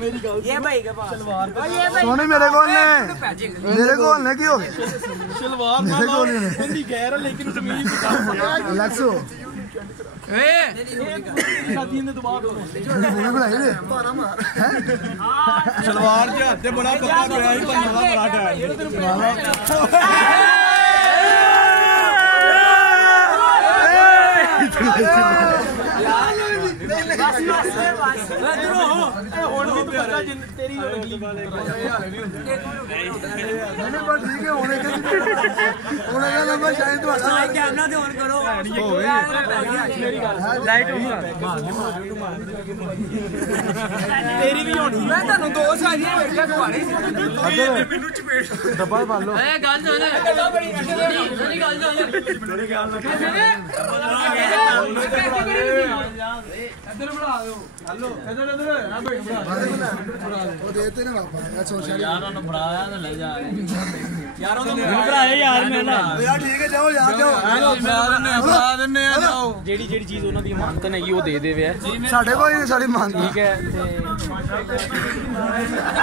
मेरे को ये भाई के पास सोने मेरे को ने क्यों सलवार मेरे को नहीं कह रहा लेकिन कमीज लक्सो सलवार के हाथ बड़ा पक्का पिया ही पराठा तेरी भी होनी मैं ਤੁਹਾਨੂੰ ਦੋ ਸਾਰੀਆਂ ਵੇਖਿਆ ਤੁਹਾਡੇ ਮੈਨੂੰ ਚਪੇੜ ਡੱਬਾ ਪਾ ਲਓ ਇਹ ਗੱਲ ਸੁਣ ਮੇਰੀ ਗੱਲ ਸੁਣ ਇੱਧਰ ਬਣਾ ਦਿਓ ਹਲੋ ਇੱਧਰ ਆ ਬੈਠ ਉਹ ਦੇਤੇ ਨੇ ਵਾਪਸ ਸੋਸ਼ਲ ਯਾਰ ਉਹਨੂੰ ਫੜਾਇਆ ਤਾਂ ਲੈ ਜਾ ਯਾਰ ਉਹਨੂੰ ਭਰਾਏ ਯਾਰ ਮੈਂ ਨਾ ਯਾਰ ਠੀਕ ਹੈ ਜਾਓ ਯਾਰ ਜਾਓ ਫੜਾ ਦਿੰਨੇ ਆ ਜਾਓ ਜਿਹੜੀ ਚੀਜ਼ ਉਹਨਾਂ ਦੀ ਮੰਨਤ ਹੈਗੀ ਉਹ ਦੇ ਦੇਵੇ ਸਾਡੇ ਕੋਲ ਸਾਡੀ ਮੰਗ ਠੀਕ ਹੈ ਤੇ